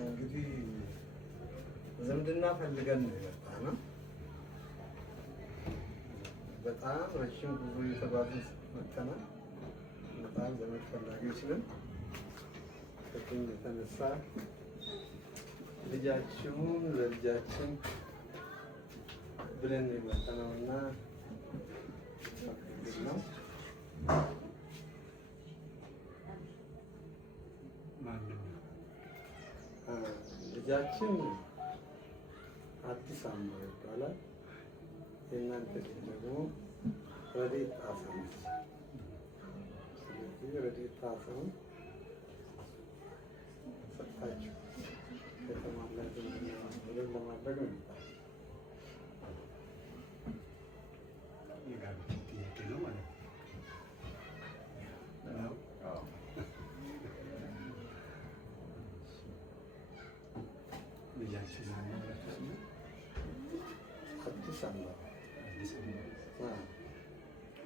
እንግዲህ ዝምድና ፈልገን ነው የመጣነው። በጣም ረጅም ጉዞ የተጓዝን መጥተናል። በጣም ዘመድ ፈላጊዎች ነን። ከዚህ የተነሳ ልጃችሁን ለልጃችን ብለን የመጣነውና ነው። ልጃችን አዲስ አምባ ይባላል። የእናንተ ልጅ ደግሞ ረድኤት ጣሰው ነች። ስለዚህ ረድኤት ጣሰውን ሰጥታችሁ የተሟላ ዝምድና ብለን ለማድረግ ነው የሚባለው። ጥያቄ ነው ማለት ነው። ልጃችን አዲስ አበባ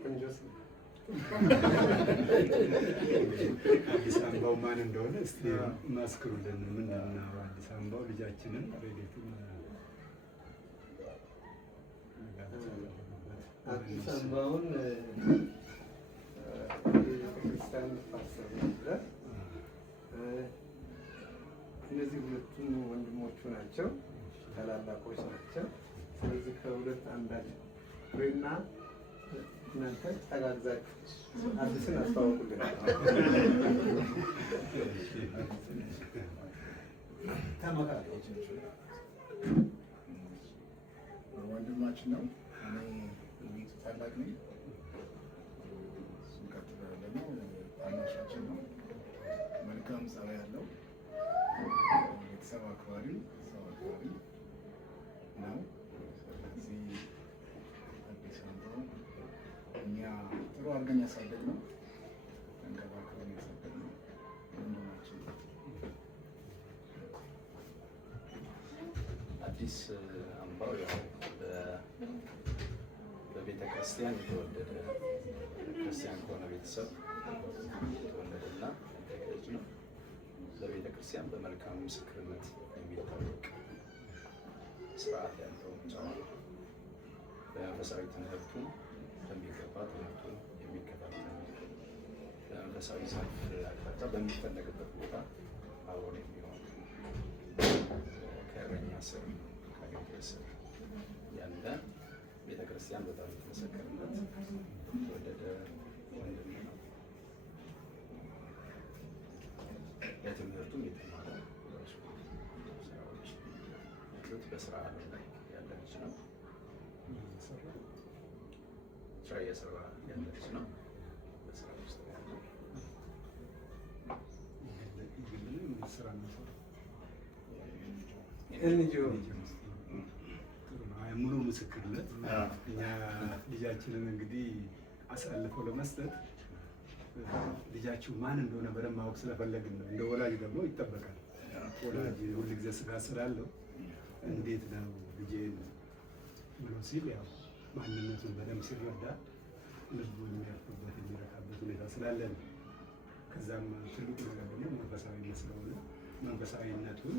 ቆንጆ ስም። አዲስ አበባው ማን እንደሆነ እስቲ መስክሩልን። ምንድን ነው አዲስ አበባው? ልጃችንን ረድኤቱን አዲስ አበባውን ቤተክርስቲያን ፓስተር ነበረ። እነዚህ ሁለቱም ወንድሞቹ ናቸው፣ ታላላቆች ናቸው። ስለዚህ ከሁለት አንዳችሁ ወይና እናንተ ተጋግዛችሁ አዲስን አስተዋውቁልን። ተመካሪዎች ወንድማችን ነው። እኔ ቤቱ ታላቅ ነኝ። እሱን ቀጥሎ ደግሞ ታናሻችን ነው። መልካም ጸባይ ያለው ቤተሰብ አክባሪ፣ ሰው አክባሪ ነው። ስለዚህ አዲስ አበባ እኛ ጥሩ አድርገን ያሳደግነው ተንከባክበን ያሳደግነው ወንድማችን ነው። አዲስ አምባው ያው በቤተ ክርስቲያን የተወለደ ክርስቲያን ከሆነ ቤተሰብ የተወለደና ልጅ ነው። በቤተ ክርስቲያን በመልካም ምስክርነት የሚታወቅ ስርዓት ያለው ጨዋ፣ በመንፈሳዊ ትምህርቱ በሚገባ ትምህርቱን የሚከታተል፣ በመንፈሳዊ ዘርፍ አቅጣጫ በሚፈለግበት ቦታ አብሮን የሚሆን ከእረኛ ስር ከአገልጋይ ስር ያለ ቤተ ክርስቲያን በጣም የተመሰከረለት የተወደደ ወንድም ነው። ለትምህርቱም የተማረ ስራዎች ያሉት በስራ ዓለም ላይ ያለ ልጅ ነው። ስራ እየሰራ ያለ ልጅ ነው። በስራ ውስጥ ያለ ሙሉ ምስክርነት እኛ ልጃችንን እንግዲህ አሳልፈው ለመስጠት ልጃችሁ ማን እንደሆነ በደንብ ማወቅ ስለፈለግን ነው። እንደ ወላጅ ደግሞ ይጠበቃል። ወላጅ ሁልጊዜ ስጋት ስላለው እንዴት ነው ልጄን ብሎ ሲል ያው ማንነቱን በደንብ ሲረዳ ልቡ የሚያርፍበት የሚረካበት ሁኔታ ስላለ ነው። ከዛም ትልቁ ነገር ደግሞ መንፈሳዊነት ስለሆነ መንፈሳዊነቱን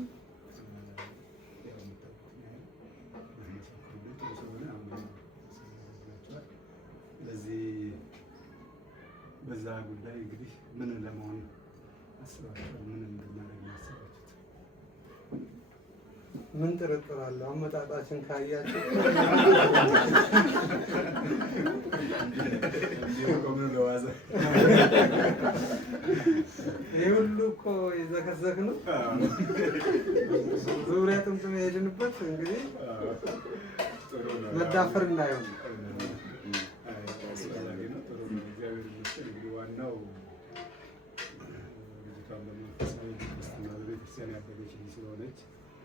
ስለዚህ በዛ ጉዳይ እንግዲህ ምን ለመሆን አስባችኋል? ምን እንድናደርግ ነው ያሰባችሁት? ምን ጥርጥር አለው? አመጣጣችን ካያችሁ ይህ ሁሉ እኮ የዘከዘክ ነው። ዙሪያ ጥምጥም የሄድንበት እንግዲህ መዳፈር እንዳይሆን ዋናው ልጅቷን በመንፈሳዊ ክርስትና በቤተክርስቲያን ያደገች ልጅ ስለሆነች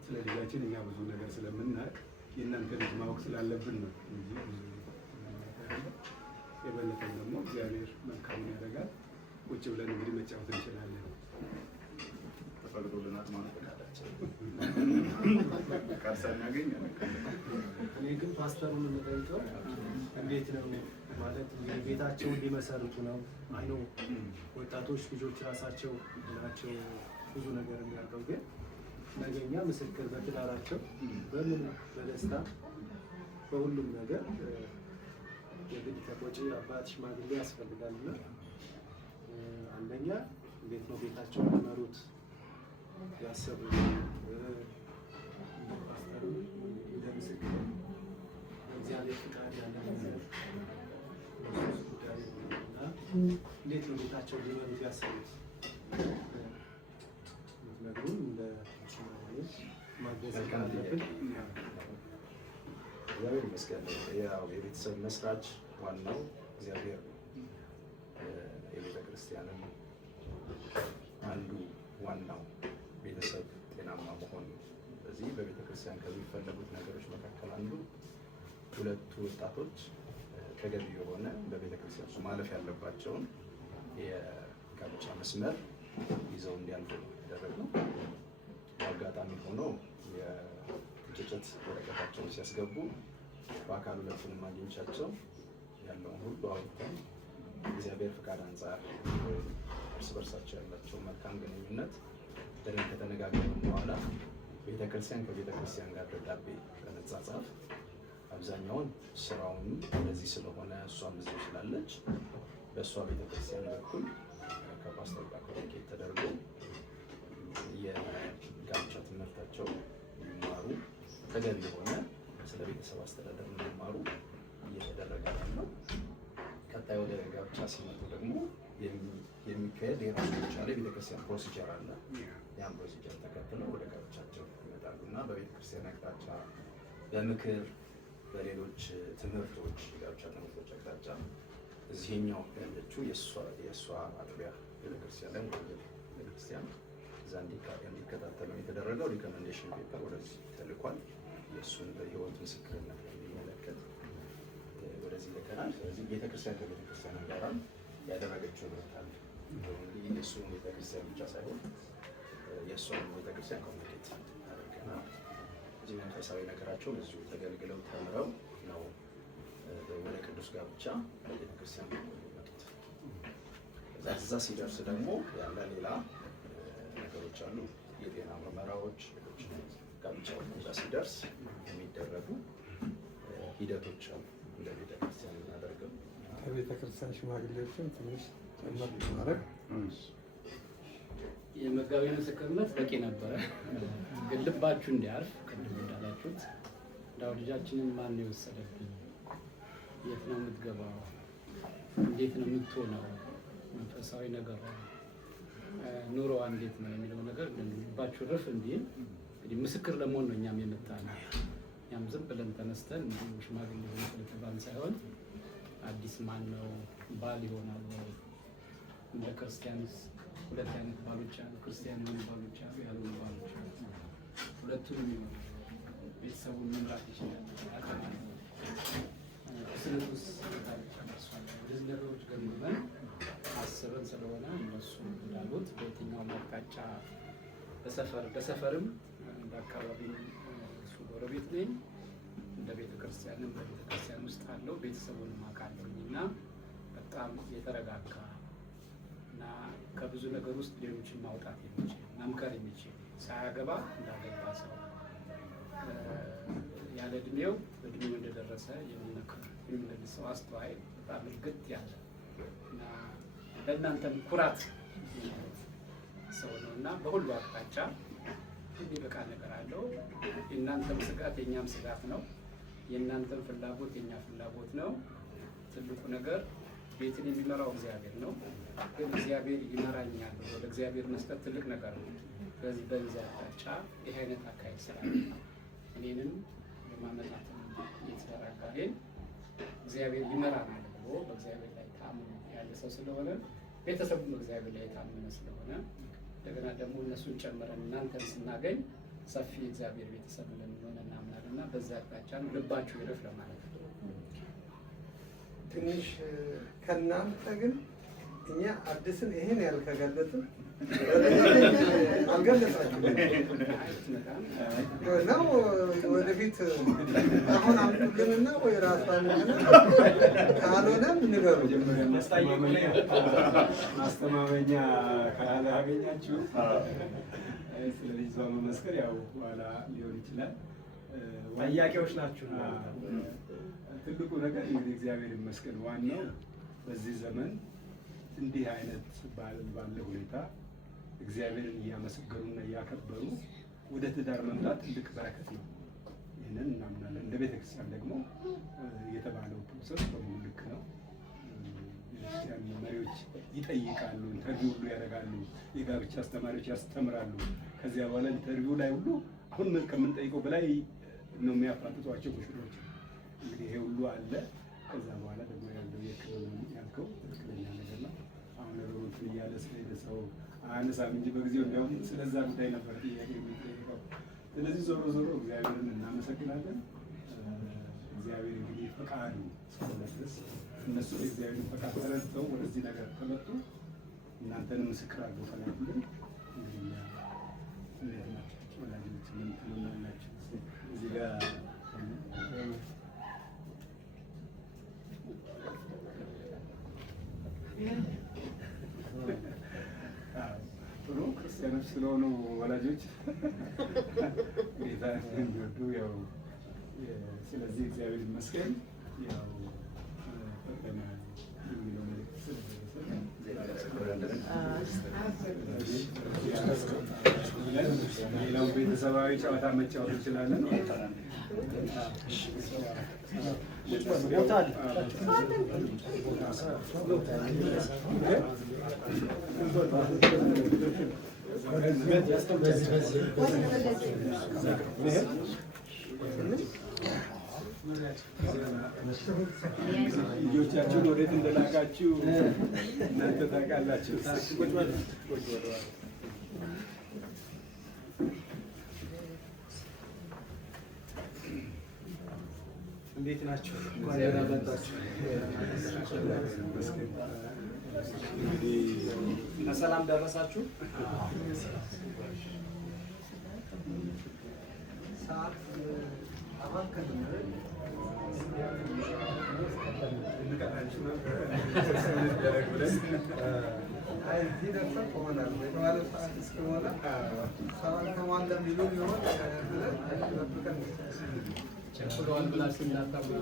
ስለ ልጃችን እኛ ብዙ ነገር ስለምናውቅ የእናንተ ልጅ ማወቅ ስላለብን ነው እንጂ የበለጠም ደግሞ እግዚአብሔር መልካሙን ያደርጋል። ቁጭ ብለን እንግዲህ መጫወት እንችላለን። ተፈቅዶልናል ማለት ፈቃዳችን ካልሳናገኝ እኔ ግን ፓስተሩን የምጠይቀው እንዴት ነው ማለት እንግዲህ ቤታቸውን ሊመሰርቱ ነው። አይኖ ወጣቶች ልጆች ራሳቸው ናቸው ብዙ ነገር የሚያውቀው፣ ግን ነገኛ ምስክር በትዳራቸው በምን በደስታ በሁሉም ነገር የግድ ተቆጪ አባት ሽማግሌ ያስፈልጋልና አንደኛ እንዴት ነው ቤታቸው ሊመሩት ያሰቡ ፓስተሩ እንደ ምስክር እግዚአብሔር ፍቃድ ያለ ነገር እንዴት ነው ቤታቸው ሊመሩት ያሰቡት? ምክንያቱም እንደ ሽማግሌዎች ማገዝ ካለብን እግዚአብሔር ይመስገን። ያው የቤተሰብ መስራች ዋናው እግዚአብሔር ነው። የቤተ ክርስቲያንም አንዱ ዋናው ቤተሰብ ጤናማ መሆን ነው። ስለዚህ በቤተ ክርስቲያን ከሚፈለጉት ነገሮች መካከል አንዱ ሁለቱ ወጣቶች ተገቢ የሆነ በቤተ ክርስቲያን ውስጥ ማለፍ ያለባቸውን የጋብቻ መስመር ይዘው እንዲያልፉ ያደረግነው። አጋጣሚ ሆኖ የጭጭት ወረቀታቸውን ሲያስገቡ በአካል ሁለቱንም አግኝቻቸው ያለውን ሁሉ አውርተን እግዚአብሔር ፍቃድ አንጻር እርስ በርሳቸው ያላቸው መልካም ግንኙነት በደንብ ከተነጋገርን በኋላ ቤተክርስቲያን ከቤተክርስቲያን ጋር ደብዳቤ በመጻጻፍ አብዛኛውን ስራውን እንደዚህ ስለሆነ እሷም እዚህ ስላለች በእሷ ቤተክርስቲያን በኩል ከፓስተር ጋር ኮሚኒኬት ተደርጎ የጋብቻ ትምህርታቸው እንዲማሩ ተገቢ የሆነ ስለ ቤተሰብ አስተዳደር እንዲማሩ እየተደረገ ነው። ቀጣይ ወደ ጋብቻ ሲመጡ ደግሞ የሚካሄድ የራሱ የቻለ ቤተክርስቲያን ፕሮሲጀር አለ። ያን ፕሮሲጀር ተከትለው ወደ ጋብቻቸው ይመጣሉ እና በቤተክርስቲያን አቅጣጫ በምክር በሌሎች ትምህርቶች የጋብቻ ትምህርቶች አቅጣጫ እዚህኛው ያለችው የእሷ አጥቢያ ቤተክርስቲያን ላይ ቤተክርስቲያን እዛ እንዲከታተሉ የተደረገው ሪኮሜንዴሽን ፔፐር ወደዚህ ተልኳል። የእሱን በህይወት ምስክርነት የሚመለከት ወደዚህ ልከናል። ስለዚህ ቤተክርስቲያን ከቤተክርስቲያን ጋራ ያደረገችው ህብረት አለ። እንግዲህ የእሱን ቤተክርስቲያን ብቻ ሳይሆን የእሷን ቤተክርስቲያን ኮሚኒኬት አድርገናል። እዚህ መንፈሳዊ ነገራቸውን እዚሁ ተገልግለው ተምረው ነው ወደ ቅዱስ ጋብቻ ቤተክርስቲያን የሚመጡት። እዛ ሲደርስ ደግሞ ያለ ሌላ ነገሮች አሉ፣ የጤና ምርመራዎች፣ ሌሎች ጋብቻው እዛ ሲደርስ የሚደረጉ ሂደቶች አሉ። እንደ ቤተክርስቲያን እናደርገው ከቤተክርስቲያን ሽማግሌዎችም ትንሽ ጨመር ማድረግ የመጋቢ ምስክርነት በቂ ነበረ፣ ግን ልባችሁ እንዲያርፍ ቅድም እንዳላችሁት እንዳው ልጃችንን ማን ነው የወሰደብኝ፣ የት ነው የምትገባው፣ እንዴት ነው የምትሆነው፣ መንፈሳዊ ነገሯ ኑሮዋ እንዴት ነው የሚለው ነገር ልባችሁ ረፍ እንዲል እንግዲህ ምስክር ለመሆን ነው እኛም የመጣነው። እኛም ዝም ብለን ተነስተን ሽማግሌ ስለተባል ሳይሆን አዲስ ማን ነው ባል ይሆናል ወይ? እንደ ክርስቲያንስ ሁለት አይነት ባሎች አሉ። ክርስቲያን የሆኑ ባሎች አሉ፣ ያልሆኑ ባሎች አሉ። ሁለቱንም ይሆን ቤተሰቡን መምራት ይችላል። ስለቱስ ታሪካል እንደዚህ ነገሮች ገምተን አስበን ስለሆነ እነሱ እንዳሉት በየትኛውም አቅጣጫ በሰፈርም እንደ አካባቢ እሱ ጎረቤት ነኝ፣ እንደ ቤተክርስቲያንም በቤተክርስቲያን ውስጥ አለው ቤተሰቡን አውቃለሁኝ እና በጣም የተረጋጋ እና ከብዙ ነገር ውስጥ ሌሎችን ማውጣት የሚችል መምከር የሚችል ሳያገባ እንዳገባ ሰው ያለ እድሜው እድሜው እንደደረሰ የሚመክር የሚመልሰው አስተዋይ በጣም እርግጥ ያለ እና ለእናንተም ኩራት ሰው ነው እና በሁሉ አቅጣጫ የሚበቃ ነገር አለው። የእናንተም ስጋት የእኛም ስጋት ነው። የእናንተም ፍላጎት የእኛ ፍላጎት ነው። ትልቁ ነገር ቤትን የሚመራው እግዚአብሔር ነው። ግን እግዚአብሔር ይመራኛል ወደ እግዚአብሔር መስጠት ትልቅ ነገር ነው። ስለዚህ በዚህ አቅጣጫ ይህ አይነት አካሄድ ስላለ እኔንም የማመጣት የተዘራጋሌን እግዚአብሔር ይመራናል ብሎ በእግዚአብሔር ላይ ታምኖ ያለ ሰው ስለሆነ ቤተሰቡም እግዚአብሔር ላይ የታመነ ስለሆነ እንደገና ደግሞ እነሱን ጨምረን እናንተን ስናገኝ ሰፊ እግዚአብሔር ቤተሰብ እንደምንሆን እናምናለን እና በዛ አቅጣጫ ልባችሁ ይረፍ ለማለት ነው። ትንሽ ከእናንተ ግን እኛ አዲስን ይሄን ያልከገለጥን አልገለጻችሁም ነው። ወደፊት አሁን አምጡልንና ወይ ራሷን ካልሆነም ንገሩ። ማስተማመኛ ካላገኛችሁ ስለዚህ እሷ መመስከር ያው በኋላ ሊሆን ይችላል። ጥያቄዎች ናችሁ። ትልቁ ነገር እንግዲህ እግዚአብሔር ይመስገን ዋናው በዚህ ዘመን እንዲህ አይነት ባለ ሁኔታ እግዚአብሔርን እያመሰገኑና እያከበሩ ወደ ትዳር መምጣት ትልቅ በረከት ነው። ይህንን እናምናለን። እንደ ቤተክርስቲያን ደግሞ የተባለው ፕሮሰስ በሙሉ ልክ ነው። የቤተክርስቲያን መሪዎች ይጠይቃሉ፣ ኢንተርቪው ሁሉ ያደርጋሉ፣ የጋብቻ አስተማሪዎች ያስተምራሉ። ከዚያ በኋላ ኢንተርቪው ላይ ሁሉ አሁን ከምንጠይቀው በላይ ነው የሚያፋጥጧቸው ሙሽሮች። እንግዲህ ይሄ ሁሉ አለ። ከዛ በኋላ ደግሞ ያለው የክልል ያልከው ትክክለኛ ነገር ነው። አሁን ነገሮችን እያለ ስለሄደ ሰው አነሳም እንጂ በጊዜው እንዲያውም ስለዛ ጉዳይ ነበር ጥያቄ የሚጠይቀው። ስለዚህ ዞሮ ዞሮ እግዚአብሔርን እናመሰግናለን። እግዚአብሔር እንግዲህ ፈቃዱ እስከሆነ ድረስ እነሱ የእግዚአብሔርን ፈቃድ ተረድተው ወደዚህ ነገር ከመጡ እናንተን ምስክር አድርገው ተናግረን እንግዲህ እንዴት ናቸው ወላጆች ምን ትሉናላችሁ? እዚህ ጋር ጥሩ ክርስቲያኖች ስለሆኑ ወላጆች ጌታ የሚወዱ ያው ስለዚህ እግዚአብሔር ይመስገን ያው ፈቀደ የሚለው መልዕክት ሌላው ቤተሰባዊ ጨዋታ መጫወት እንችላለን። ቦታ አለ። ልጆቻችሁን ወዴት እንደላካችሁ እናንተ ታውቃላችሁ። እንዴት ናችሁ? እንኳን ደህና መጣችሁ። በሰላም ደረሳችሁ። እዚህ ደርሰን ቆመናል። የተባለው ሰዓት እስኪሞላ ሰዓት ከሟላ ሚሉ ሊሆን ብለን ጠብቀን ቸኩለዋል ብላችሁ እንዳታምኑ።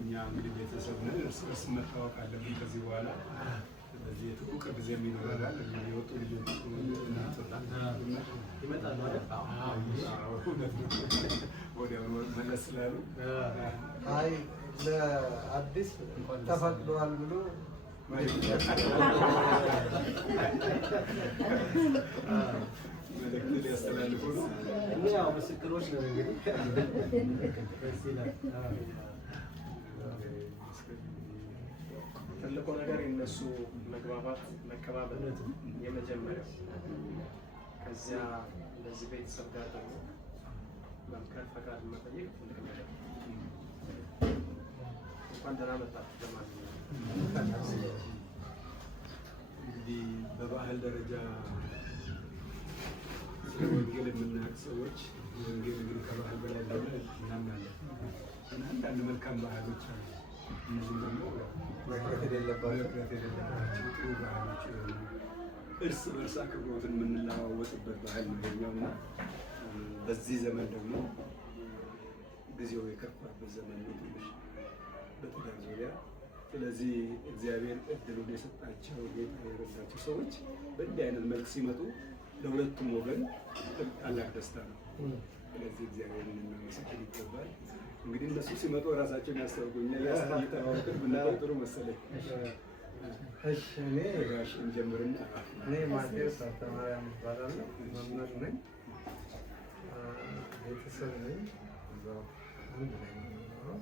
እኛ እንግዲህ ቤተሰብ ነን፣ እርስ በርስ መታወቅ አለብን ከዚህ በኋላ። ስለዚህ የትውውቅ ጊዜም ይኖረናል። የወጡ ልጆች ይመጣሉ አይደል? ወዲያው መለስ ስላሉ አይ ለአዲስ ተፈቅዷል ብሎ መልዕክት ሊያስተላልፉ ነው። እኛ ያው ምስክሮች ነን እንግዲህ ደስ ይላል። ትልቁ ነገር የነሱ መግባባት መከባበር የመጀመሪያው። ከዚያ እንደዚህ ቤተሰብ ጋር ደግሞ መምከር ፈቃድ መጠየቅ ትልቅ ነገር። እንኳን ደህና መጣችሁ ለማንኛውም እንግዲህ በባህል ደረጃ ስለ ወንጌል የምናውቅ ሰዎች ወንጌል እንግዲህ ከባህል በላይ እንደሆነ እናምናለን። እና አንዳንድ መልካም ባህሎች አሉ። እነዚህም ደግሞ መቅረት የሌለባቸው ጥሩ ባህሎች የሆኑ እርስ በርስ አክብሮትን የምንለዋወጥበት ባህል ነው ይሄኛው እና በዚህ ዘመን ደግሞ ጊዜው የከፋበት ዘመን ነው። ትንሽ በትዳር ዙሪያ። ስለዚህ እግዚአብሔር እድሉን የሰጣቸው ጌታ የረዳቸው ሰዎች በእንዲህ አይነት መልክ ሲመጡ ለሁለቱም ወገን ታላቅ ደስታ ነው። ስለዚህ እግዚአብሔርን እናመሰግን ይገባል። እንግዲህ እነሱ ሲመጡ ራሳቸውን ያስታውቁኛል። እየተዋወቅን ብናየው ጥሩ መሰለኝ። እሺ እኔ እንጀምርና እኔ ማቴዎስ ሀብተማርያም እባላለሁ። መምህር ነኝ። ቤተሰብ ነኝ። እዛው አንድ ላይ ነው የምኖረው።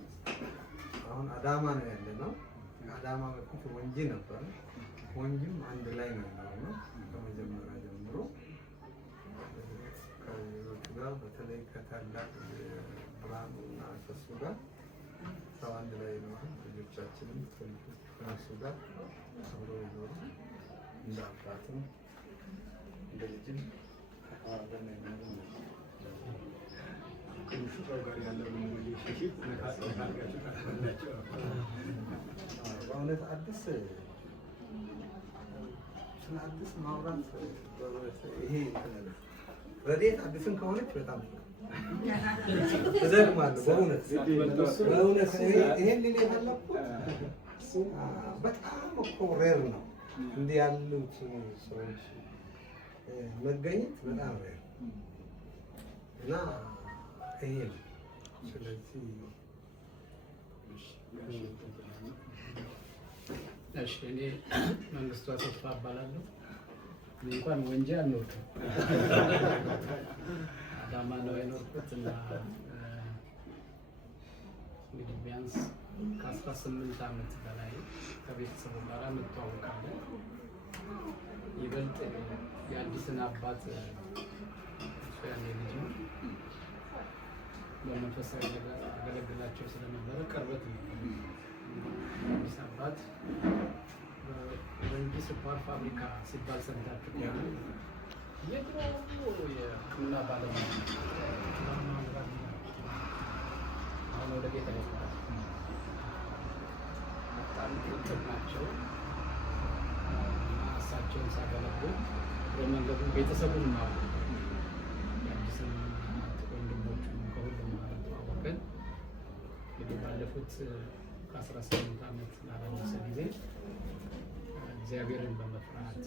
አሁን አዳማ ነው ያለነው። አዳማ በፊት ወንጂ ነበር። ወንጂም አንድ ላይ ነው የኖርነው ከመጀመሪያ ጀምሮ ከሌሎቹ ጋር በተለይ ከታላቅ ብርሃኑ እና ከሱ ጋር ሰው አንድ ላይ ነው። ልጆቻችንም ከነሱ ጋር አብሮ ይኖሩ እንደ አባትም እንደ ልጅም ተቀራርበን ነው። ከሙሽራው ጋር ያለው ሪሌሽንሺፕ በእውነት አዲስ ስለ አዲስ ማውራት ይሄ ረድኤት አዲስን ከሆነች በጣም እዘግማለሁ። በእውነት ይሄን ሊል የፈለኩት በጣም እኮ ሬር ነው እንዲህ ያሉት ሰዎች መገኘት በጣም ሬር እና ይሄ ነው። ስለዚህ እሺ እኔ መንግስቱ አሰፋ እባላለሁ። እኔ እንኳን ወንጂ አልኖርኩም፣ አዳማ ነው የኖርኩት እና እንግዲህ ቢያንስ ከ18 ዓመት በላይ ከቤተሰቡ ጋር እንተዋወቃለን። ይበልጥ የአዲስን አባት እሱ ያኔ ልጅ ነው በመንፈሳዊ ነገር አገለግላቸው ስለነበረ ቅርበት ነው። አዲስ አባት ወንጂ ስኳር ፋብሪካ ሲባል ሰምታችሁ ከሆነ የድሮ የሕክምና ባለሙያ አሁን ወደ ጌታ ይባላል። በጣም ጥቂት ናቸው። እሳቸውን ሳገለግል በመንገዱ ቤተሰቡን ነው የአዲስን ወንድሞቹን ከሁሉም ተዋወቅን። እንግዲህ ባለፉት ከ18 ዓመት ላላነሰ ጊዜ እግዚአብሔርን በመፍራት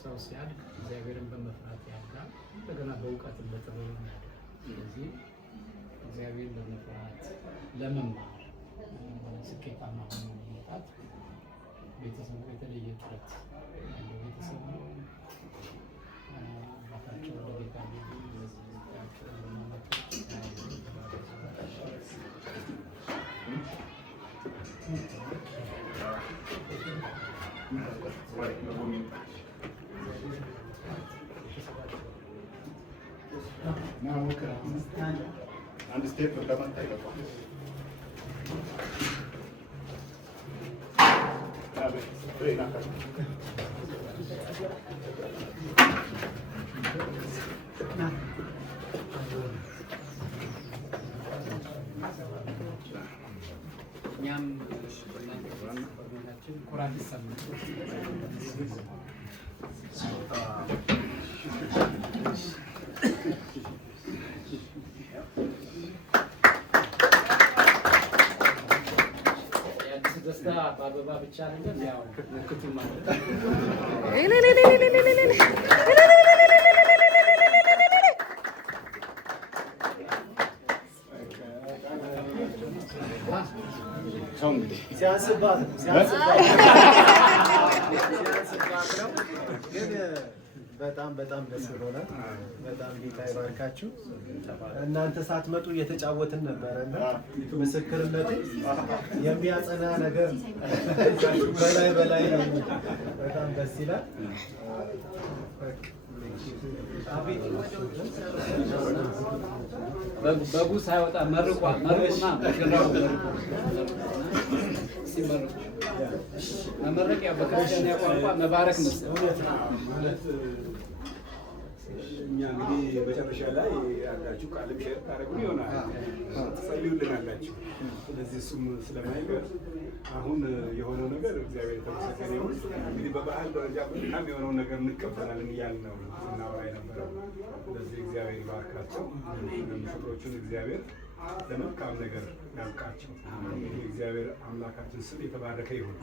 ሰው ሲያድግ እግዚአብሔርን በመፍራት ያድጋል። እንደገና በእውቀትም በጥበብ ያድጋል። ስለዚህ እግዚአብሔርን በመፍራት ለመማር ስኬታማ ሆኖ ለመውጣት ቤተሰቡ የተለየ ጥረት ያለው ቤተሰብ ነው። አባታቸው ወደ ጌታ አንድ ስቴፕ ለማታ ይገባል። እኛም ኩራት ይሰማል። የአዲስ ደስታ በአበባ ብቻ አይደለም፣ ያው ምልክቱም ማለት ሲያንስባት ነው ግን በጣም ደስ ብሎናል። በጣም ጌታ ይባርካችሁ። እናንተ ሳትመጡ እየተጫወትን ነበረ እና ምስክርነቱ የሚያጸና ነገር በላይ ነው። በጣም ደስ ይላል። በጉ ሳይወጣ መርቁና ሙሽራው ሲመርቁ መመረቂያ በክርስቲያን ቋንቋ መባረክ መሰለኝ። እኛ እንግዲህ መጨረሻ ላይ ያላችሁ ቃልም ሼር ታደርጉን ይሆናል፣ ትጸልዩልናላችሁ። ስለዚህ እሱም ስለማይቀር አሁን የሆነው ነገር እግዚአብሔር የተመሰገነ ይሁን። እንግዲህ በባህል ደረጃ በጣም የሆነውን ነገር እንቀበላለን እያልን ነው ስናወራ የነበረው። ስለዚህ እግዚአብሔር ይባርካቸው። ሙሽሮቹን እግዚአብሔር ለመልካም ነገር ያብቃቸው። የእግዚአብሔር አምላካችን ስም የተባረከ ይሁን።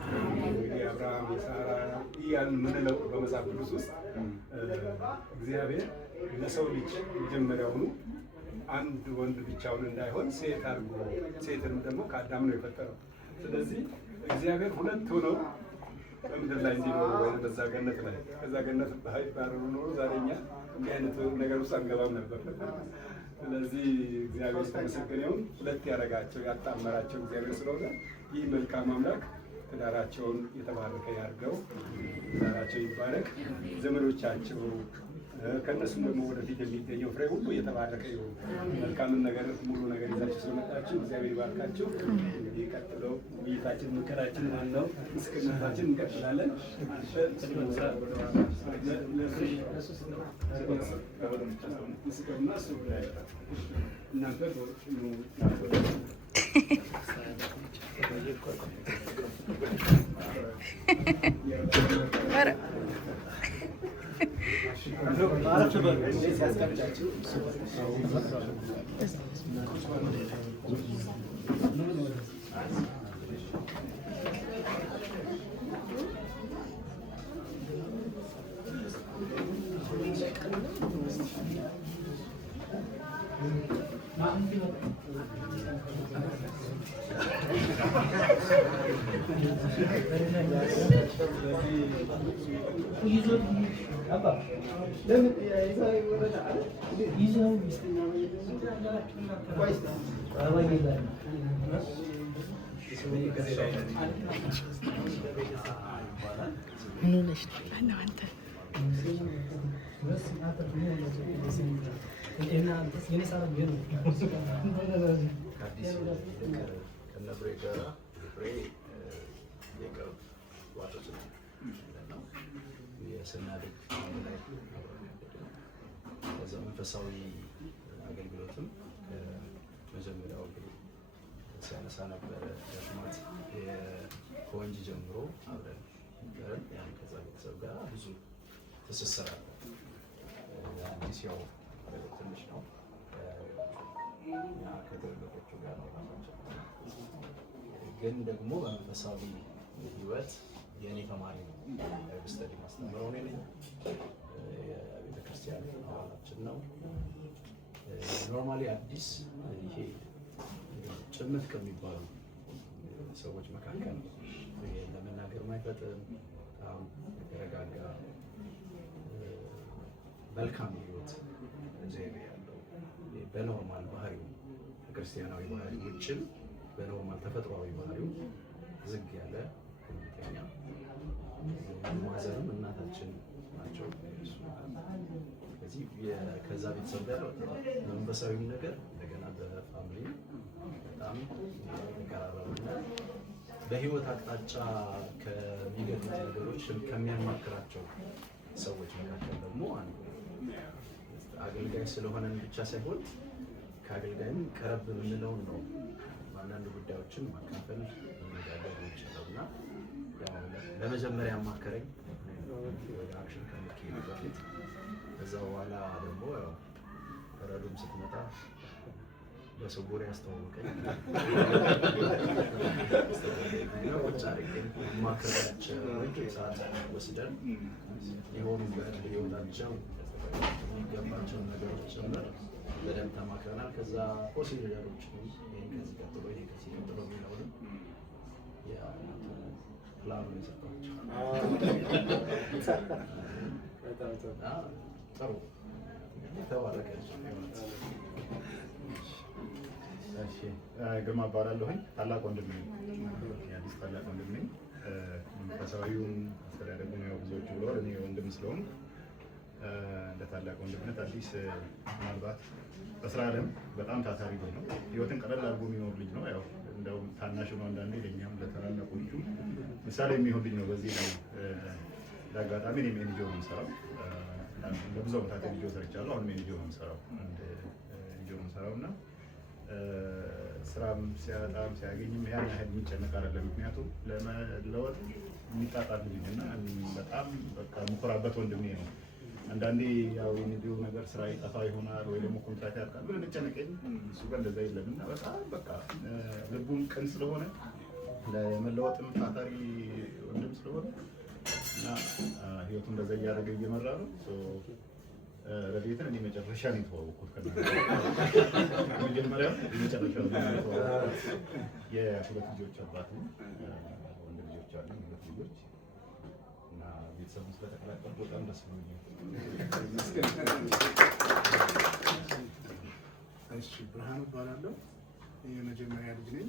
እንግዲህ አብርሃም የሳራ እያልን የምንለው በመጽሐፍ ቅዱስ ውስጥ እግዚአብሔር ለሰው ልጅ መጀመሪያውኑ አንድ ወንድ ብቻውን እንዳይሆን ሴት አድርጎ ሴትን ደግሞ ከአዳም ነው የፈጠረው። ስለዚህ እግዚአብሔር ሁለት ሆነው በምድር ላይ እንዲኖሩ ወይም በዛ ገነት ላይ ከዛ ገነት ባይባረሩ ኖሮ ዛሬ እኛ እንዲህ አይነት ነገር ውስጥ አንገባም ነበር። ስለዚህ እግዚአብሔር የተመሰገነ ይሁን። ሁለት ያደረጋቸው ያጣመራቸው እግዚአብሔር ስለሆነ ይህ መልካም አምላክ ትዳራቸውን የተባረከ ያድርገው። ትዳራቸው ይባረክ። ዘመዶቻቸው ከእነሱም ደግሞ ወደፊት የሚገኘው ፍሬ ሁሉ የተባረከ ይሁን። መልካምን ነገር ሙሉ ነገር ይዛችሁ ስለመጣችሁ እግዚአብሔር ይባርካችሁ። እንግዲህ ቀጥለው ውይይታችን ምክራችን ዋናው ምስክርነታችን እንቀጥላለን። ምስክርና እሱ እናንተ ከነብሬ ጋራ ብሬ የቅርብ ጓደኞች ነው። የስናድግ ላይ ከዛ መንፈሳዊ አገልግሎትም ከመጀመሪያው ሲያነሳ ነበረ ሽማት ከወንጂ ጀምሮ አብረን ነበረን። ያን ከዛ ቤተሰብ ጋር ብዙ ትስስር አለ። አዲስ ያው ትንሽ ነው እኛ ከትልልቆቹ ጋር ነው ራሳቸው ግን ደግሞ በመንፈሳዊ ህይወት የእኔ ተማሪ ነው። ስተዲ ማስተምረው እኔ ነኝ። የቤተክርስቲያን አባላችን ነው። ኖርማሊ አዲስ ይሄ ጭምት ከሚባሉ ሰዎች መካከል ለመናገር ማይፈጥን በጣም የተረጋጋ መልካም ህይወት ዘይቤ ያለው በኖርማል ባህሪው ከክርስቲያናዊ ባህሪ ውጭም በኖርማል ተፈጥሯዊ ባህሪው ዝግ ያለ ሁኔተኛ ማዘርም እናታችን ናቸው። ስለዚህ ከዛ ቤተሰብ ጋር መንፈሳዊ ነገር እንደገና በፋሚሊ በጣም የተቀራረበና በህይወት አቅጣጫ ከሚገጥሙ ነገሮች ከሚያማክራቸው ሰዎች መካከል ደግሞ አንዱ አገልጋይ ስለሆነን ብቻ ሳይሆን ከአገልጋይም ቀረብ የምንለውን ነው አንዳንድ ጉዳዮችን ማካፈል መነጋገር የሚችለው እና ለመጀመሪያ አማከረኝ ወደ አክሽን ከመሄድ በፊት። ከዛ በኋላ ደግሞ ረዱም ስትመጣ በስውር ያስተዋወቀኝ ቁጭ አድርገን ማከራቸው ሰዓት ወስደን የሆኑበት ህይወታቸው የሚገባቸውን ነገሮች ጭምር በደንብ ተማክረናል። ከዛ ፕሮሲጀሮች ይሄን ከዚህ ቀጥሎ ይሄ ከዚህ ቀጥሎ የሚለውንም ፕላኑ የሰጧቸው ጥሩ የተባረከ ግርማ እባላለሁኝ። ታላቅ ወንድም ነኝ። የአዲስ ታላቅ ወንድም ነኝ። መንፈሳዊውን አስተዳደጉን ያው ብዙዎቹ ብለዋል። እኔ ወንድም ስለሆን ለታላቅ ወንድምነት አዲስ ምናልባት በስራ ዓለም በጣም ታታሪ ነው። ህይወትን ቀለል አድርጎ የሚኖር ልጅ ነው። ያው እንደው ታናሽ ነው አንዳንዴ ለእኛም ለታላላቆቹ ምሳሌ የሚሆን ልጅ ነው። በዚህ ላይ ለአጋጣሚ እኔም ኤንጂኦ ነው የምሰራው። ለብዙ ዓመታት ኤንጂኦ ሰርቻለሁ። አሁንም ኤንጂኦ ነው የምሰራው። አንድ ኤንጂኦ ነው የምሰራው እና ስራም ሲያጣም ሲያገኝም ያን ያህል የሚጨነቅ አይደለም። ምክንያቱም ለመለወጥ የሚጣጣር ልጅ እና በጣም በቃ የምኮራበት ወንድሜ ነው። አንዳንዴ ያው የኤንጂኦ ነገር ስራ ይጠፋ ይሆናል ወይ ደግሞ ኮንትራክት ያልቃል ብለን መጨነቀኝ እሱ ጋር እንደዛ የለም እና በጣም በቃ ልቡም ቅን ስለሆነ ለመለወጥም ታታሪ ወንድም ስለሆነ እና ህይወቱ እንደዛ እያደረገ እየመራ ነው። ረድኤትን እኔ መጨረሻ ነው የተዋወቅኩት ከመጀመሪያ የመጨረሻው የሁለት ልጆች አባት ነው። ወንድ ልጆች አሉ፣ ሁለት ልጆች እና ቤተሰቡ ስለተቀላቀሉ በጣም ደስ ብሎኛል። እሺ ብርሃኑ እባላለሁ። የመጀመሪያ ልጅ ነኝ።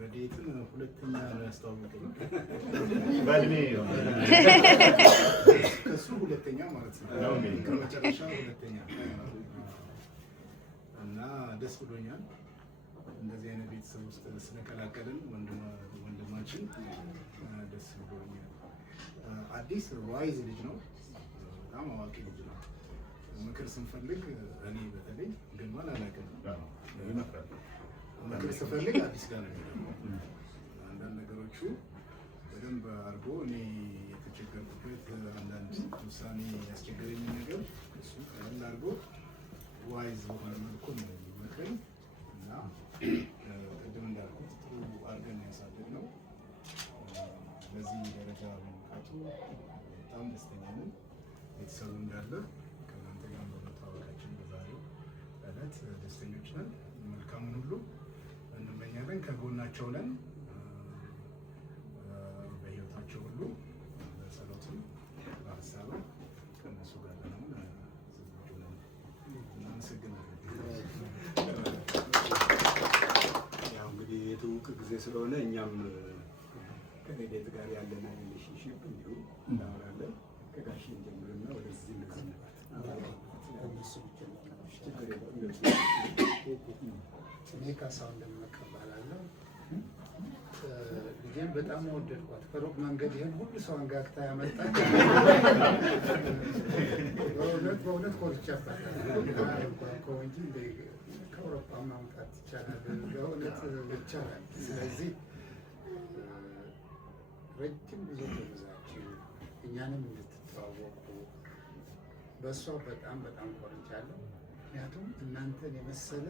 ረድኤትን ሁለተኛ ነው ያስተዋወቀኝ። በእድሜ ከእሱ ሁለተኛ ማለት ነው፣ ከመጨረሻ ሁለተኛ እና ደስ ብሎኛል። እንደዚህ አይነት ቤተሰብ ውስጥ ስለቀላቀልን ወንድማችን ደስ ብሎኛል። አዲስ ዋይዝ ልጅ ነው፣ በጣም አዋቂ ልጅ ነው። ምክር ስንፈልግ እኔ በተለይ ግንባል አላውቅም፣ ይመክራል። ምክር ስፈልግ አዲስ ጋር ነው የሚለው። አንዳንድ ነገሮቹ በደንብ አድርጎ እኔ የተቸገርኩበት አንዳንድ ውሳኔ ያስቸገረኝ ነገር እሱ ቀለል አድርጎ ዋይዝ በሆነ መልኩ ነው የሚመክረኝ እና ቅድም እንዳልኩት ጥሩ አድርገን ያሳደግነው። በዚህ ደረጃ በመምጣቱ በጣም ደስተኛ ነን። ቤተሰቡ እንዳለ ከእናንተ ጋር በመተዋወቃችን በዛሬው ዕለት ደስተኞች ነን። መልካሙን ሁሉ እንመኛለን። ከጎናቸው ነን። በህይወታቸው ሁሉ በጸሎትም በሀሳብም ከእነሱ ጋር ለመሆን ዝግጁ ነን። እናመሰግናለን። ያው እንግዲህ የትውውቅ ጊዜ ስለሆነ እኛም ከረድኤት ጋር ያለን ሪሌሽንሺፕ እንዲሁ እናወራለን። ከጋሽ ጀምርና ወደዚህ እንገናኛለን። እኔ ካሳሁን ደመቀ እባላለሁ። ልጄን በጣም ወደድኳት። ከሩቅ መንገድ ይሄን ሁሉ ሰው አንጋግታ ያመጣች በእውነት ኮርቻባታለሁ። እንጂ ከአውሮፓ ማምጣት ይቻላል፣ በእውነት ይቻላል። ስለዚህ ረጅም ጉዞ ተጉዛችሁ እኛንም እንድትተዋወቁ በእሷ በጣም ኮርቻለሁ። ምክንያቱም እናንተን የመሰለ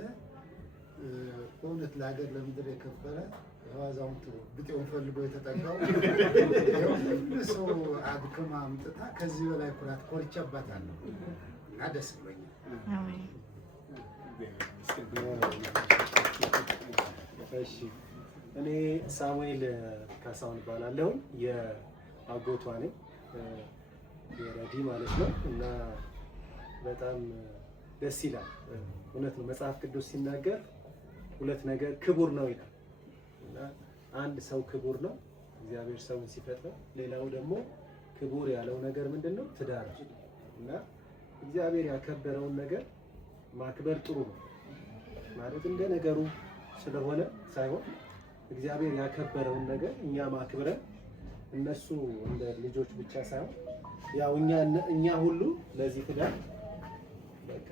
በእውነት ለሀገር ለምድር የከበረ የዋዛውንቱ ብጤውን ፈልጎ የተጠጋው ሁሉ ሰው አድክማ አምጥታ ከዚህ በላይ ኩራት ኮርቻባታለሁ እና ደስ ብሎኛል። እሺ፣ እኔ ሳሙኤል ካሳሁን እባላለሁ። የአጎቷ ነኝ፣ የረዲ ማለት ነው። እና በጣም ደስ ይላል። እውነት ነው፣ መጽሐፍ ቅዱስ ሲናገር ሁለት ነገር ክቡር ነው ይላል። እና አንድ ሰው ክቡር ነው እግዚአብሔር ሰውን ሲፈጥረው፣ ሌላው ደግሞ ክቡር ያለው ነገር ምንድነው? ትዳር። እና እግዚአብሔር ያከበረውን ነገር ማክበር ጥሩ ነው ማለት እንደ ነገሩ ስለሆነ ሳይሆን እግዚአብሔር ያከበረውን ነገር እኛ ማክብረን እነሱ እንደ ልጆች ብቻ ሳይሆን ያው እኛ ሁሉ ለዚህ ትዳር በቃ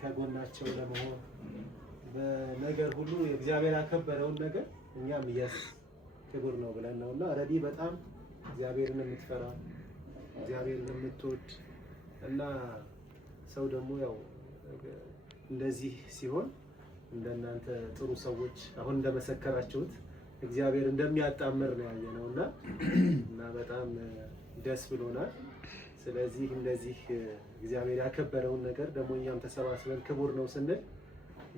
ከጎናቸው ለመሆን በነገር ሁሉ እግዚአብሔር ያከበረውን ነገር እኛም የስ ክቡር ነው ብለን ነውና ረዲ በጣም እግዚአብሔርን የምትፈራ እግዚአብሔርን የምትወድ እና ሰው ደግሞ ያው እንደዚህ ሲሆን እንደናንተ ጥሩ ሰዎች አሁን እንደመሰከራችሁት እግዚአብሔር እንደሚያጣምር ነው ያየነውና እና በጣም ደስ ብሎናል። ስለዚህ እንደዚህ እግዚአብሔር ያከበረውን ነገር ደግሞ እኛም ተሰባስበን ክቡር ነው ስንል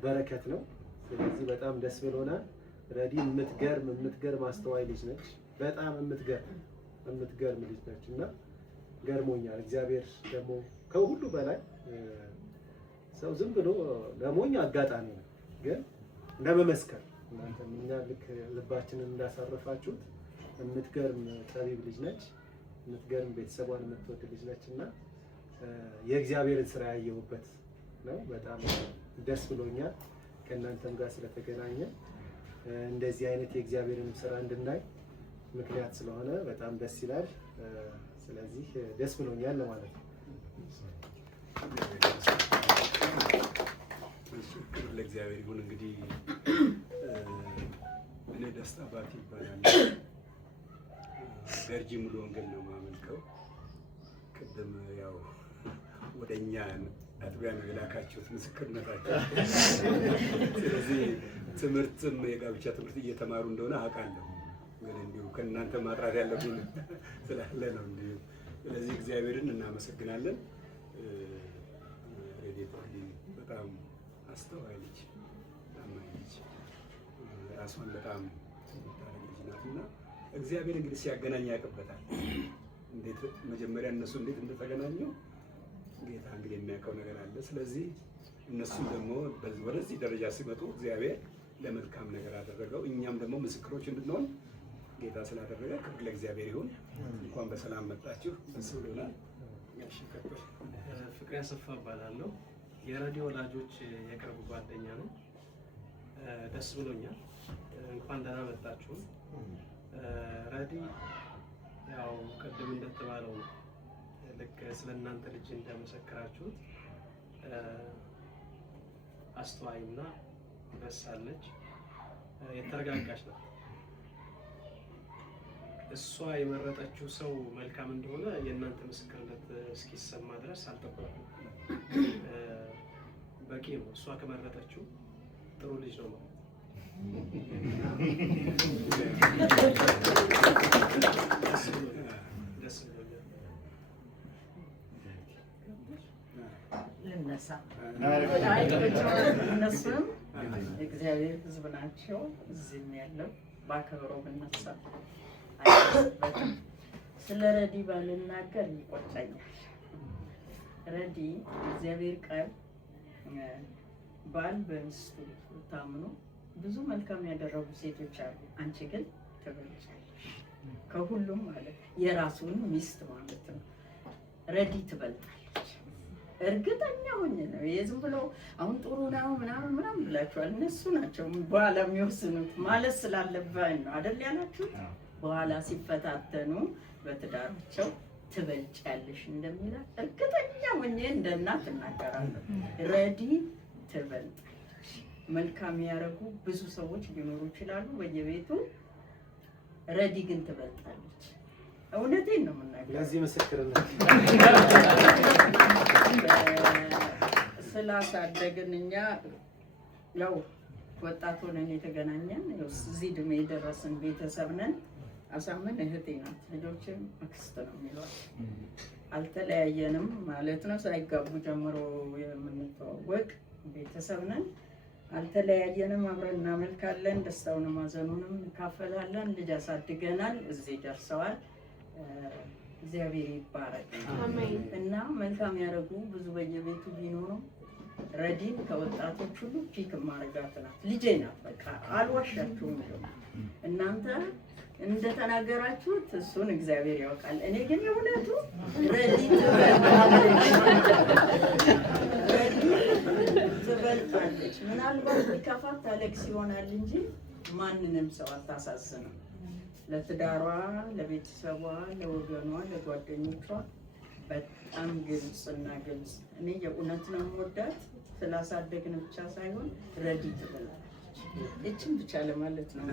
በረከት ነው። ስለዚህ በጣም ደስ ብሎናል። ረዲ የምትገርም አስተዋይ ልጅ ነች። በጣም የምትገርም ልጅ ነች እና ገርሞኛል። እግዚአብሔር ደግሞ ከሁሉ በላይ ሰው ዝም ብሎ ለሞኝ አጋጣሚ ነው፣ ግን ለመመስከር እናንተም እኛ ልክ ልባችንን እንዳሳረፋችሁት የምትገርም ጠቢብ ልጅ ነች። የምትገርም ቤተሰቧን የምትወድ ልጅ ነች እና የእግዚአብሔርን ስራ ያየሁበት ነው። በጣም ደስ ብሎኛል ከእናንተም ጋር ስለተገናኘ እንደዚህ አይነት የእግዚአብሔርን ስራ እንድናይ ምክንያት ስለሆነ በጣም ደስ ይላል። ስለዚህ ደስ ብሎኛል ለማለት ነው። ክብር ለእግዚአብሔር ይሁን። እንግዲህ እኔ ደስታ ባቲ ይባላል። ገርጂ ሙሉ ወንጌል ነው የማመልከው። ቅድም ያው ወደኛ አጥቢያ ነው የላካችሁት ምስክርነታቸው ስለዚህ ትምህርትም የጋብቻ ትምህርት እየተማሩ እንደሆነ አውቃለሁ። ግን እንዲሁ ከእናንተ ማጥራት ያለብን ስላለ ነው እንዲሁ። ስለዚህ እግዚአብሔርን እናመሰግናለን። ረድኤት በጣም አስተዋይ ልጅ፣ ታማኝ ልጅ፣ ራሷን በጣም የምታደርግ ልጅ ናትና እግዚአብሔር እንግዲህ ሲያገናኝ ያውቅበታል። እንዴት መጀመሪያ እነሱ እንዴት እንደተገናኙ ጌታ እንግዲህ የሚያውቀው ነገር አለ። ስለዚህ እነሱም ደግሞ ወደዚህ ደረጃ ሲመጡ እግዚአብሔር ለመልካም ነገር አደረገው። እኛም ደግሞ ምስክሮች እንድንሆን ጌታ ስላደረገ ክብር ለእግዚአብሔር ይሁን። እንኳን በሰላም መጣችሁ። ደስ ብሎናል። ያሽከበር ፍቅሬ አሰፋ እባላለሁ። የረዲ ወላጆች የቅርብ ጓደኛ ነው። ደስ ብሎኛል። እንኳን ደህና መጣችሁ። ረዲ ያው ቅድም እንደተባለው ነው። ልክ ስለ እናንተ ልጅ እንደመሰከራችሁት አስተዋይና በሳለች የተረጋጋች ነው። እሷ የመረጠችው ሰው መልካም እንደሆነ የእናንተ ምስክርነት እስኪሰማ ድረስ አልጠበኩም። በቂ ነው። እሷ ከመረጠችው ጥሩ ልጅ ነው ማለት ደስ ብሎኛል። ልነሳ እነሱም እግዚአብሔር ሕዝብ ናቸው። እዚህም ያለው ባከብረው ብነሳ አይበትም። ስለ ረዲ ባልናገር ይቆጨኛል። ረዲ እግዚአብሔር ቃል ባል በሚስቱ ታምኖ ብዙ መልካም ያደረጉ ሴቶች አሉ። አንቺ ግን ትበልጫለሽ ከሁሉም ማለት የራሱን ሚስት ማለት ነው። ረዲ ትበልጣለች። እርግጠኛ ሆኜ ነው። የዝም ብሎ አሁን ጥሩ ነው ምናምን ምናምን ብላችኋል። እነሱ ናቸው በኋላ የሚወስኑት ማለት ስላለባኝ ነው አይደል ያላችሁት። በኋላ ሲፈታተኑ በትዳራቸው ትበልጫለሽ እንደሚላት እርግጠኛ ሆኜ እንደ እናት እናገራለሁ። ረዲ ትበልጣለች። መልካም ያደረጉ ብዙ ሰዎች ሊኖሩ ይችላሉ በየቤቱ። ረዲ ግን ትበልጣለች። እውነቴን ነው የምናገረው። ለዚህ ምስክርነት ስላሳደግን እኛ ያው ወጣት ሆነን የተገናኘን እዚህ ዕድሜ የደረስን ቤተሰብ ነን። አሳምን እህቴ ናት፣ ልጆችም አክስት ነው የሚሏት። አልተለያየንም ማለት ነው። ሳይጋቡ ጀምሮ የምንተዋወቅ ቤተሰብ ነን። አልተለያየንም። አብረን እናመልካለን፣ ደስታውንም ሐዘኑንም እንካፈላለን። ልጅ አሳድገናል፣ እዚህ ደርሰዋል። እግዚአብሔር ይባረክ እና መልካም ያደረጉ ብዙ በየቤቱ ቢኖሩ ረዲን ከወጣቶች ሁሉ ፒክ ማረጋት ናት። ልጄ ናት። በቃ አልዋሻችሁም። እናንተ እንደተናገራችሁት እሱን እግዚአብሔር ያውቃል። እኔ ግን የእውነቱ ረዲ ትበልጣለች። ምናልባት ቢከፋት ታለቅስ ይሆናል እንጂ ማንንም ሰው አታሳዝንም። ለትዳሯ፣ ለቤተሰቧ፣ ለወገኗ፣ ለጓደኞቿ በጣም ግልጽና ግልጽ። እኔ የእውነት ነው የምወዳት ስላሳደግን ብቻ ሳይሆን ረዲ ትበላለች። እችን ብቻ ለማለት ነው።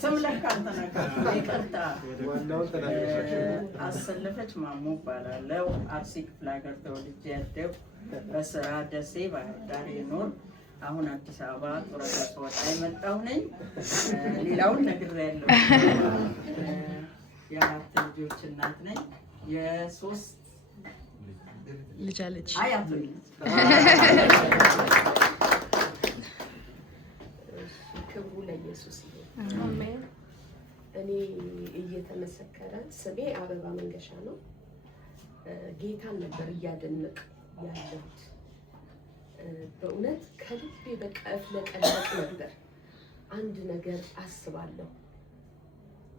ስም ለካ አልተናገርኩም፣ ይቅርታ። አሰለፈች ማሞ እባላለሁ። አርሲ ክፍለ ሀገር ተወልጄ ያደግኩ፣ በስራ ደሴ ባህር ዳር የኖር አሁን አዲስ አበባ ጡረታ ስወጣ የመጣሁ ነኝ። ሌላውን ነግሬያለሁ። የአራት ልጆች እናት ነኝ። የሶስት ልጅ አለች። አያት ክብሩ ለኢየሱስ ይሁን። አሜን። እኔ እየተመሰከረ ስሜ አበባ መንገሻ ነው። ጌታን ነበር እያደነቅ ያለሁት። በእውነት ከልቤ በቃ እፍለቀለቅ ነበር። አንድ ነገር አስባለሁ።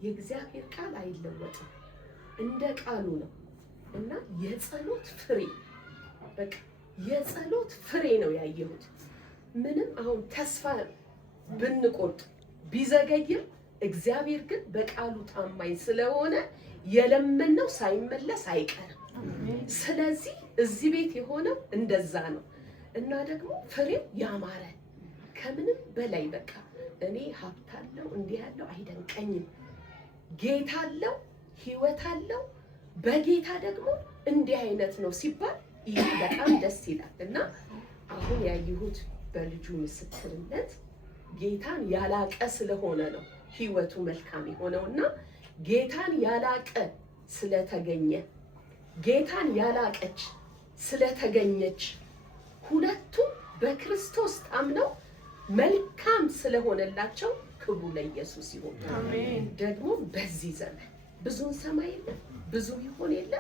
የእግዚአብሔር ቃል አይለወጥም፣ እንደ ቃሉ ነው እና የጸሎት ፍሬ በቃ የጸሎት ፍሬ ነው ያየሁት። ምንም አሁን ተስፋ ብንቆርጥ ቢዘገይም እግዚአብሔር ግን በቃሉ ታማኝ ስለሆነ የለመነው ሳይመለስ አይቀርም። ስለዚህ እዚህ ቤት የሆነው እንደዛ ነው እና ደግሞ ፍሬው ያማረ ከምንም በላይ በቃ እኔ ሀብታለሁ እንዲህ ያለው አይደንቀኝም። ጌታ አለው፣ ህይወት አለው፣ በጌታ ደግሞ እንዲህ አይነት ነው ሲባል ይህ በጣም ደስ ይላል እና አሁን ያየሁት በልጁ ምስክርነት ጌታን ያላቀ ስለሆነ ነው ህይወቱ መልካም የሆነውና ጌታን ያላቀ ስለተገኘ ጌታን ያላቀች ስለተገኘች ሁለቱም በክርስቶስ ታምነው መልካም ስለሆነላቸው ክብሩ ለኢየሱስ ይሁን። አሜን። ደግሞ በዚህ ዘመን ብዙን ሰማይ የለ ብዙ ይሆን የለ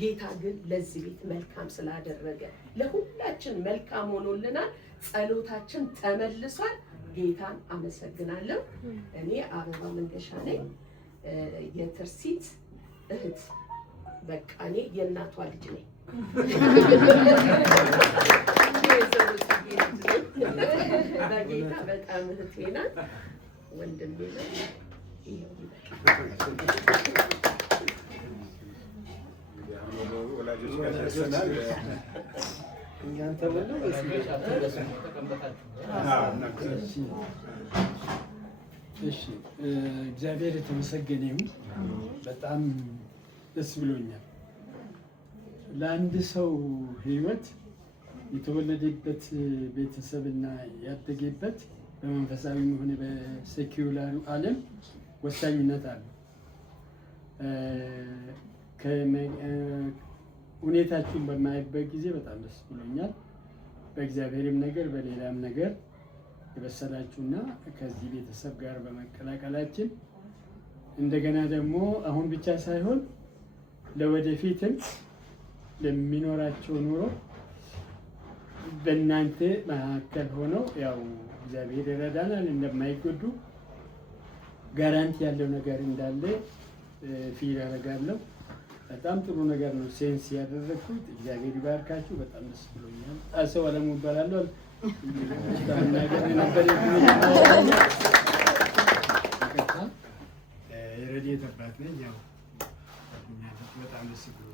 ጌታ ግን ለዚህ ቤት መልካም ስላደረገ ለሁላችን መልካም ሆኖልናል። ጸሎታችን ተመልሷል። ጌታን አመሰግናለሁ። እኔ አበባ መንገሻ ነኝ፣ የትርሲት እህት። በቃ እኔ የእናቷ ልጅ ነኝ። በጌታ በጣም እህቴ ናት፣ ወንድሜ ነው። እግዚአብሔር የተመሰገነ ይሁን። በጣም ደስ ብሎኛል። ለአንድ ሰው ህይወት የተወለደበት ቤተሰብና ያደገበት በመንፈሳዊ ሆነ በሴኩላሩ ዓለም ወሳኝነት አለው። ሁኔታችሁን በማይበት ጊዜ በጣም ደስ ብሎኛል። በእግዚአብሔርም ነገር በሌላም ነገር የበሰላችሁና ከዚህ ቤተሰብ ጋር በመቀላቀላችን እንደገና ደግሞ አሁን ብቻ ሳይሆን ለወደፊትም ለሚኖራቸው ኑሮ በእናንተ መካከል ሆነው ያው እግዚአብሔር ይረዳናል እንደማይጎዱ ጋራንቲ ያለው ነገር እንዳለ ፊል አደርጋለሁ። በጣም ጥሩ ነገር ነው ሴንስ ያደረኩት። እግዚአብሔር ይባርካችሁ። በጣም ደስ ብሎኛል። አሰው አለሙ እባላለሁ። የረድኤት አባት ነኝ። ያው በጣም ደስ ብሎ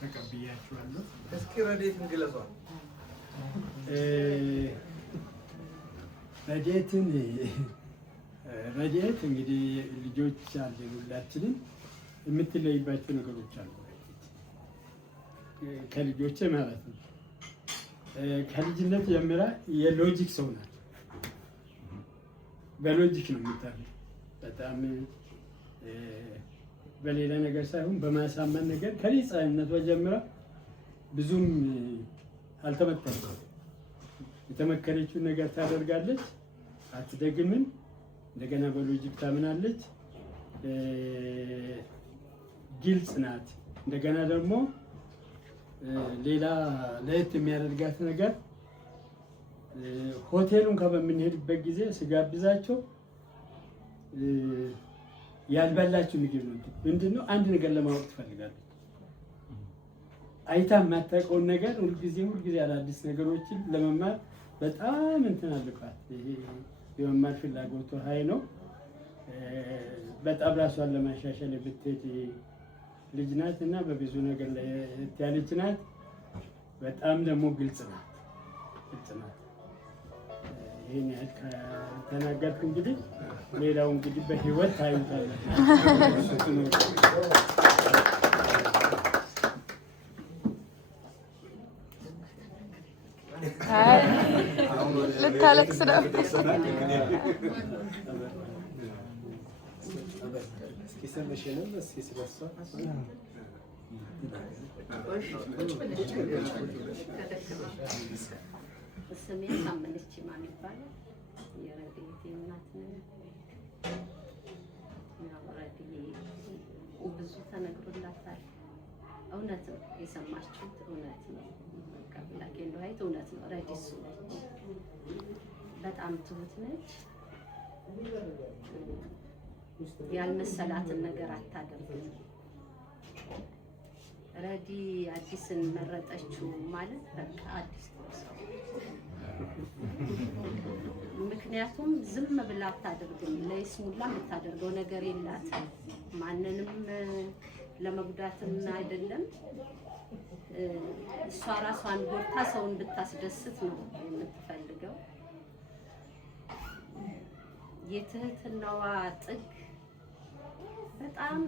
ተቀብያችኋለሁ። እስኪ ረድኤትን ግለጿል። ረድኤት እንግዲህ ልጆች አለን ሁላችንም። የምትለይባቸው ነገሮች አሉ ከልጆቼ ማለት ነው። ከልጅነት ጀምራ የሎጂክ ሰው ናት። በሎጂክ ነው የምታለው። በጣም በሌላ ነገር ሳይሆን በማሳመን ነገር ከሕፃንነቷ ጀምራ ብዙም አልተመከረችም። የተመከረችውን ነገር ታደርጋለች፣ አትደግምም። እንደገና በሎጂክ ታምናለች። ግልጽ ናት። እንደገና ደግሞ ሌላ ለየት የሚያደርጋት ነገር ሆቴሉን በምንሄድበት ጊዜ ስጋብዛቸው ያልበላችሁ ምግብ ነው። ምንድነው? አንድ ነገር ለማወቅ ትፈልጋለች። አይታ የማታውቀውን ነገር ሁልጊዜ አዳዲስ ነገሮችን ለመማር በጣም እንትን አለባት። ይሄ የመማር ፍላጎቷ ሀይ ነው። በጣም ራሷን ለማሻሻል ብትሄድ ልጅ ናት እና በብዙ ነገር ላይ ያለች ናት። በጣም ደግሞ ግልጽ ናት። ይሄን ያህል ከተናገርኩ እንግዲህ ሌላው እንግዲህ በህይወት ታዩታላችሁ። ልታለቅስ ነው። ስሜ ሳምነች ማን ይባላል። የረድኤቴ እናት ነኝ። ብዙ ተነግሮላታል። እውነት ነው የሰማችሁት፣ እውነት ነው። ብላክ ኤንድ ዋይት እውነት ነው። ረዲሱ በጣም ትሁት ነች። ያልመሰላትን ነገር አታደርግም። ረዲ አዲስን መረጠችው ማለት በቃ አዲስ ሰው። ምክንያቱም ዝም ብላ አታደርግም። ለይስሙላ የምታደርገው ነገር የላትም። ማንንም ለመጉዳትም አይደለም። እሷ ራሷን ጎድታ ሰውን ብታስደስት ነው የምትፈልገው። የትህትናዋ ጥግ በጣም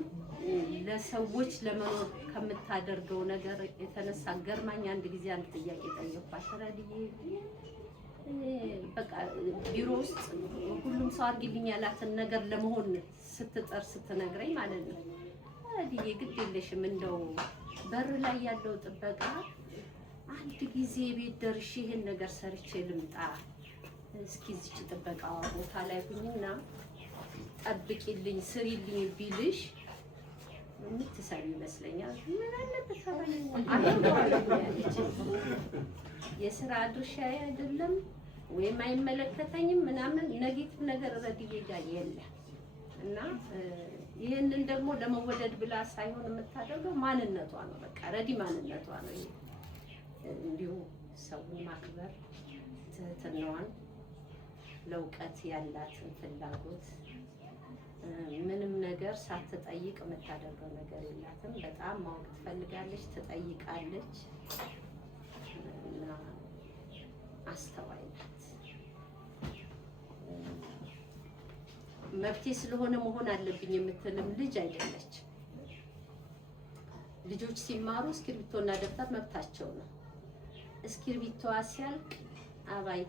ለሰዎች ለመኖር ከምታደርገው ነገር የተነሳ ገርማኝ አንድ ጊዜ አንድ ጥያቄ ጠየኳት። ረድዬ በቃ ቢሮ ውስጥ ሁሉም ሰው አድርጊልኝ ያላትን ነገር ለመሆን ስትጠር ስትነግረኝ ማለት ነው። ረድዬ ግድ የለሽም እንደው በር ላይ ያለው ጥበቃ አንድ ጊዜ ቤት ደርሼ ይሄን ነገር ሰርቼ ልምጣ፣ እስኪ እዚች ጥበቃ ቦታ ላይ ሁኝና ጠብቂልኝ ስሪልኝ ቢልሽ የምትሰሪ ይመስለኛል። ምን አለበት ያለች የስራ ድርሻ አይደለም ወይም አይመለከተኝም ምናምን ኔጌቲቭ ነገር ረድዬ ጋር የለም። እና ይህንን ደግሞ ለመወደድ ብላ ሳይሆን የምታደርገው ማንነቷ ነው። በቃ ረዲ ማንነቷ ነው። እንዲሁ ሰውን ማክበር፣ ትህትናዋን፣ ለእውቀት ያላትን ፍላጎት ምንም ነገር ሳትጠይቅ የምታደርገው ነገር የላትም። በጣም ማወቅ ትፈልጋለች፣ ትጠይቃለች እና አስተዋይ ናት። መብቴ ስለሆነ መሆን አለብኝ የምትልም ልጅ አይደለች። ልጆች ሲማሩ እስክሪብቶና ደብተር መብታቸው ነው። እስክሪብቶዋ ሲያልቅ አባይ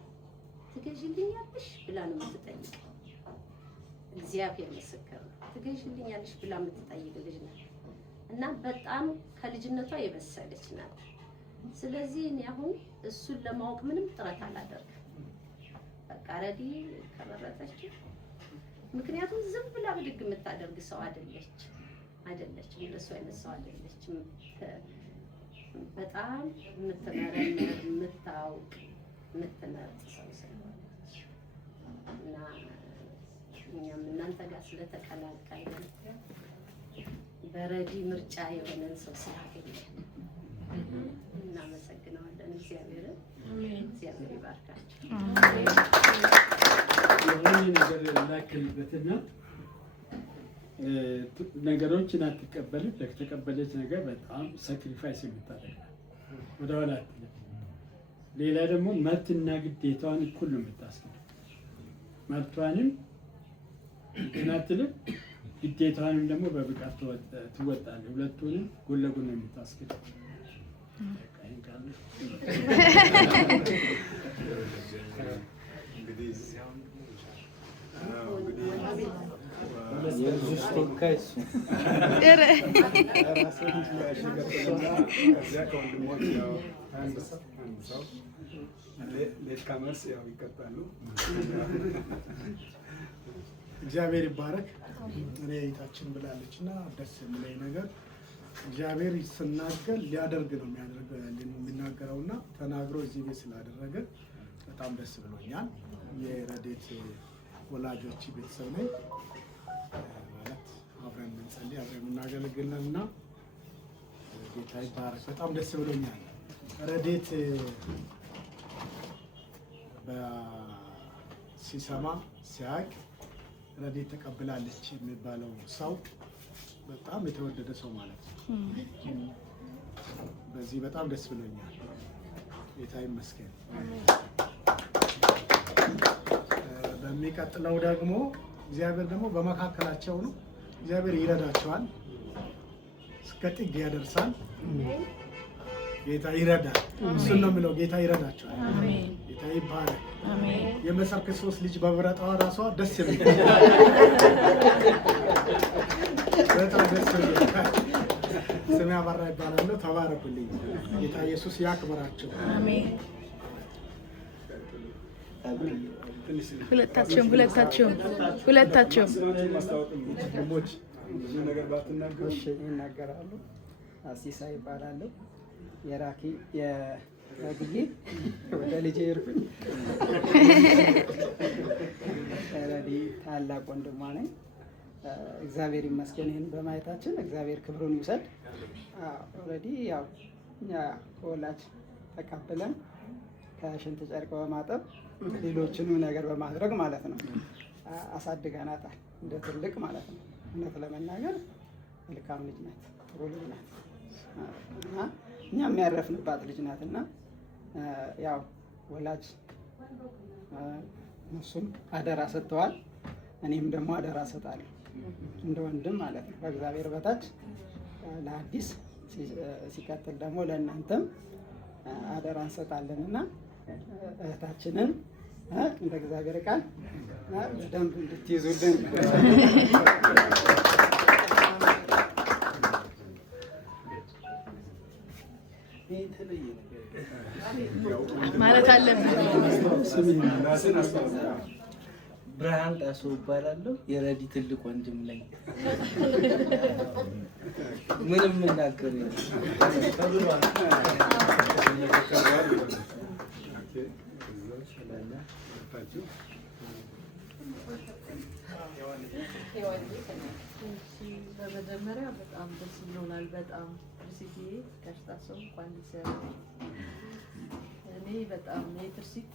ትገዥልኛለሽ ብላ ነው የምትጠይቀው። እግዚአብሔር ምስክር ነው። ትገዥልኛለሽ ብላ የምትጠይቅ ልጅ ናት እና በጣም ከልጅነቷ የበሰለች ናት። ስለዚህ እኔ አሁን እሱን ለማወቅ ምንም ጥረት አላደርግም። በቃ ረዲ ከመረጠችው፣ ምክንያቱም ዝም ብላ ብድግ የምታደርግ ሰው አይደለችም። እንደሱ አይነት ሰው አይደለችም። በጣም የምትመረምር፣ የምታውቅ፣ የምትመርጥ ሰው ስለሆነች እና እኛም እናንተ ጋር ስለተቀላቀልን በረዲ ምርጫ የሆነን ሰው ስላገኘን እናመሰግነዋለን እግዚአብሔርን። እግዚአብሔር ይባርካችሁ። የሆነ ነገር ላክልበትና ነገሮችን አትቀበልም። ለተቀበለች ነገር በጣም ሳክሪፋይስ የምታደርግ ወደኋላ አትልም። ሌላ ደግሞ መብትና ግዴታዋን እኩል ነው የምታስገድ። መብቷንም እንትን አትልም፣ ግዴታዋንም ደግሞ በብቃት ትወጣለች። ሁለቱንም ጎን ለጎን ነው የምታስገድ። ሌት ካመርስ ያው ይቀጣሉ። እግዚአብሔር ይባረክ። እኔ እይታችን ብላለች እና ደስ የሚለኝ ነገር እግዚአብሔር ስናገር ሊያደርግ ነው የሚናገረው እና ተናግሮ እዚህ ቤት ስላደረገ በጣም ደስ ብሎኛል። የረዴት ወላጆች ቤተሰብ ነኝ ማለት አብረን የምንጸልይ አብረን የምናገለግል ነን እና ጌታ ይባረክ። በጣም ደስ ብሎኛል። ረዴት ሲሰማ ሲያውቅ ረዴት ተቀብላለች የሚባለው ሰው በጣም የተወደደ ሰው ማለት ነው። በዚህ በጣም ደስ ብሎኛል። ጌታ ይመስገን። በሚቀጥለው ደግሞ እግዚአብሔር ደግሞ በመካከላቸው ነው። እግዚአብሔር ይረዳቸዋል፣ እስከ ጥግ ያደርሳል። ጌታ ይረዳል። እሱን ነው የሚለው። ጌታ ይረዳቸዋል። ጌታ ይባረክ። የመሰር ክርስቶስ ልጅ በብረጣዋ ራሷ ደስ የሚል በጣም ደስ የሚል ስሜ አበራ ይባላለሁ። ተባረኩልኝ። ጌታ ኢየሱስ ያክብራቸው። ሁለታቸውም ይናገራሉ። አሲሳ ይባላለሁ። የራኪ የራኪ ወደ ልጄ ይርኩኝ ረዲ ታላቅ ወንድሟ ነኝ። እግዚአብሔር ይመስገን ይህን በማየታችን እግዚአብሔር ክብሩን ይውሰድ። ኦልሬዲ ያው እኛ ከወላጅ ተቀብለን ከሽንት ጨርቅ በማጠብ ሌሎችንም ነገር በማድረግ ማለት ነው አሳድገናታል፣ እንደ ትልቅ ማለት ነው። እውነት ለመናገር መልካም ልጅ ናት፣ ጥሩ ልጅ ናት እና እኛ የሚያረፍንባት ልጅ ናት እና ያው ወላጅ እነሱም አደራ ሰጥተዋል፣ እኔም ደግሞ አደራ ሰጣለሁ። እንደ ወንድም ማለት ነው ከእግዚአብሔር በታች ለአዲስ ሲቀጥል ደግሞ ለእናንተም አደራ እንሰጣለን እና እህታችንን እንደ እግዚአብሔር ቃል በደንብ እንድትይዙልን ማለት አለብን። ብርሃን ጣሶ እባላለሁ። የረዲ ትልቅ ወንድም ነኝ። ምንም እናገር በመጀመሪያ በጣም ደስ ብሎናል። በጣም ትርሲት ከሽታሰው እንኳን ሊሰራ እኔ በጣም የትርሲት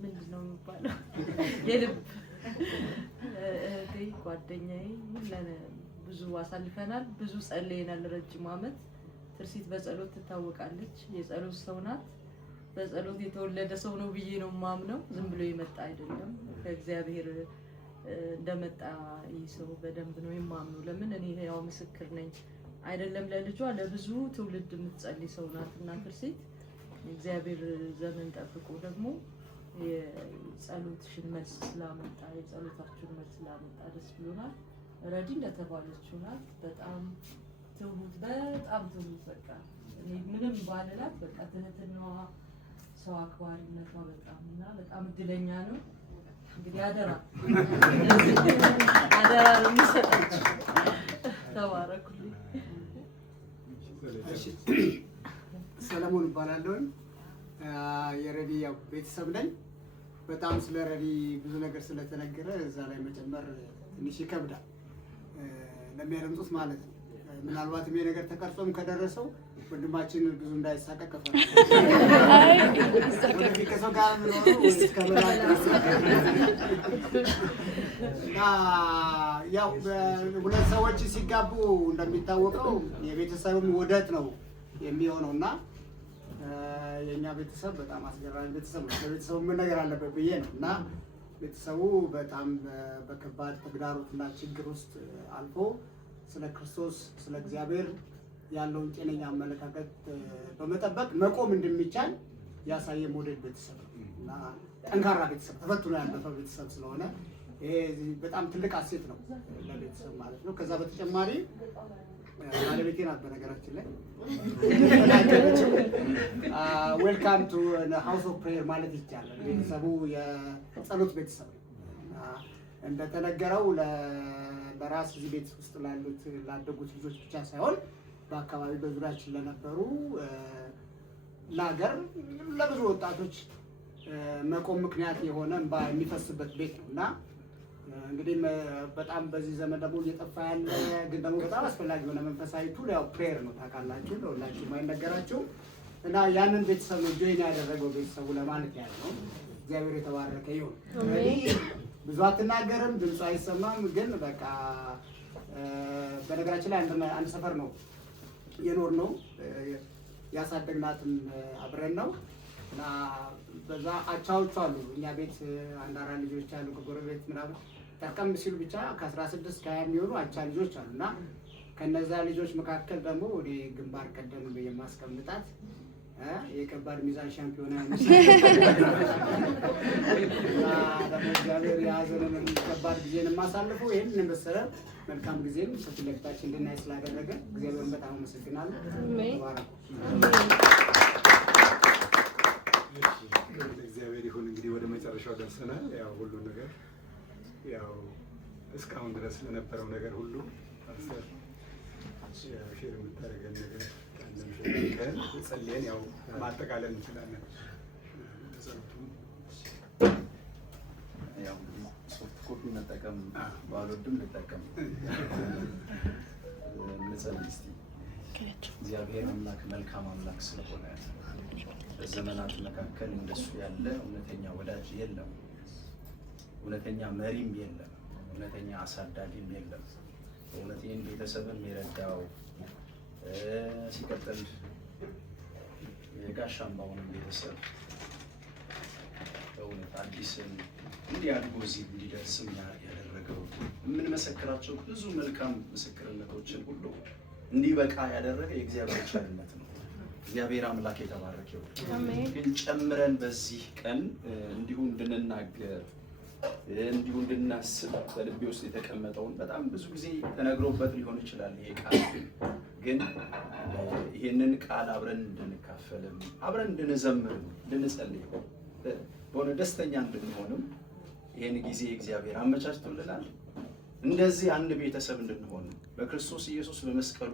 ምንድን ነው የሚባለው የልብ እህቴ ጓደኛዬ ብዙ አሳልፈናል። ብዙ ጸልየናል ረጅም ዓመት። ትርሲት በጸሎት ትታወቃለች። የጸሎት ሰው ናት። በጸሎት የተወለደ ሰው ነው ብዬ ነው የማምነው። ዝም ብሎ የመጣ አይደለም። ከእግዚአብሔር እንደመጣ ይህ ሰው በደንብ ነው የማምነው። ለምን እኔ ያው ምስክር ነኝ። አይደለም ለልጇ ለብዙ ትውልድ የምትጸልይ ሰው ናት እና ትርሲት እግዚአብሔር ዘመን ጠብቆ ደግሞ የጸሎትሽን መልስ ስላመጣ የጸሎታችሁን መልስ ስላመጣ ደስ ብሎናል። ረዲ እንደተባለችው ናት። በጣም ትሁት በቃ እኔ ምንም ባልላት በቃ ትህትናዋ፣ ሰው አክባሪነቷ በጣም እና በጣም እድለኛ ነው። እንግዲህ አደራ ነው የሚሰጣችሁ። ተባረኩልኝ። ሰለሞን እባላለሁ። የረዲ ቤተሰብ ነኝ። በጣም ስለ ረዲ ብዙ ነገር ስለተነገረ እዛ ላይ መጨመር ትንሽ ይከብዳል ለሚያደምጡት ማለት ነው። ምናልባትም ይሄ ነገር ተቀርጾም ከደረሰው ወንድማችን ብዙ እንዳይሳቀቅ ከሰው ጋር ያው ሁለት ሰዎች ሲጋቡ እንደሚታወቀው የቤተሰብም ውህደት ነው የሚሆነው እና የኛ ቤተሰብ በጣም አስገራሚ ቤተሰብ ነው። ለቤተሰቡ ምን ነገር አለበት ብዬ ነው እና ቤተሰቡ በጣም በከባድ ተግዳሮትና ችግር ውስጥ አልፎ ስለ ክርስቶስ ስለ እግዚአብሔር ያለውን ጤነኛ አመለካከት በመጠበቅ መቆም እንደሚቻል ያሳየ ሞዴል ቤተሰብ ነው እና ጠንካራ ቤተሰብ ተፈትኖ ያለፈ ቤተሰብ ስለሆነ ይሄ በጣም ትልቅ አሴት ነው ለቤተሰብ ማለት ነው። ከዛ በተጨማሪ ባለቤቴ ናት በነገራችን ላይ ዌልካም ቱ ሃውስ ኦፍ ፕሬየር ማለት ይቻላል። ቤተሰቡ የጸሎት ቤተሰብ ነው። እንደተነገረው ለራስ እዚህ ቤት ውስጥ ላደጉት ልጆች ብቻ ሳይሆን በአካባቢ በዙሪያችን ለነበሩ ለሀገር ለብዙ ወጣቶች መቆም ምክንያት የሆነ እንባ የሚፈስበት ቤት ነው እና እንግዲህ በጣም በዚህ ዘመን ደግሞ እየጠፋ ያለ ግን ደግሞ በጣም አስፈላጊ የሆነ መንፈሳዊ ቱል ያው ፕሬየር ነው። ታውቃላችሁ፣ ለሁላችሁም አይነገራችሁም እና ያንን ቤተሰብ ነው ጆይን ያደረገው ቤተሰቡ ለማለት ያለ ነው። እግዚአብሔር የተባረከ ይሁን። ብዙ አትናገርም፣ ድምፁ አይሰማም፣ ግን በቃ በነገራችን ላይ አንድ ሰፈር ነው የኖር ነው ያሳደግናትም አብረን ነው እና በዛ አቻዎቹ አሉ። እኛ ቤት አንድ አራት ልጆች አሉ ከጎረቤት ምናምን ጠርቀም ሲሉ ብቻ ከ16 ከ20 የሚሆኑ አቻ ልጆች አሉ እና ከነዛ ልጆች መካከል ደግሞ ወደ ግንባር ቀደም የማስቀምጣት የከባድ ሚዛን ሻምፒዮና ደግሞ እግዚአብሔር የያዘንን ከባድ ጊዜን የማሳልፉ ይህን የመሰለ መልካም ጊዜን ከፊት ለፊታችን እንድናይ ስላደረገ እግዚአብሔርን በጣም አመሰግናለሁ። እግዚአብሔር ይሁን። እንግዲህ ወደ መጨረሻው ደርሰናል። ያው ሁሉ ነገር ያው እስካሁን ድረስ ለነበረው ነገር ሁሉ ፓስተር ሼር የምታደርገን ነገር ጸልየን ያው ማጠቃለል እንችላለን። ያው ሶፍት ኮፒ መጠቀም ባልወድም ልጠቀም። እንጸልይ እስቲ። እግዚአብሔር አምላክ መልካም አምላክ ስለሆነ በዘመናት መካከል እንደሱ ያለ እውነተኛ ወዳጅ የለም፣ እውነተኛ መሪም የለም፣ እውነተኛ አሳዳጊም የለም። እውነቴን ቤተሰብም የረዳው ሲቀጥል የጋሽ አምባውንም ቤተሰብ በእውነት አዲስን እንዲህ አድጎ እዚህ እንዲደርስም ያደረገው የምንናገረው። የምንመሰክራቸው ብዙ መልካም ምስክርነቶችን ሁሉ እንዲበቃ ያደረገ የእግዚአብሔር ቸርነት ነው። እግዚአብሔር አምላክ የተባረከ ይሁን። ግን ጨምረን በዚህ ቀን እንዲሁ እንድንናገር እንዲሁ እንድናስብ በልቤ ውስጥ የተቀመጠውን በጣም ብዙ ጊዜ ተነግሮበት ሊሆን ይችላል ይሄ ቃል። ግን ይሄንን ቃል አብረን እንድንካፈልም አብረን እንድንዘምር እንድንጸልይ በሆነ ደስተኛ እንድንሆንም ይሄን ጊዜ እግዚአብሔር አመቻችቶልናል። እንደዚህ አንድ ቤተሰብ እንድንሆን በክርስቶስ ኢየሱስ በመስቀሉ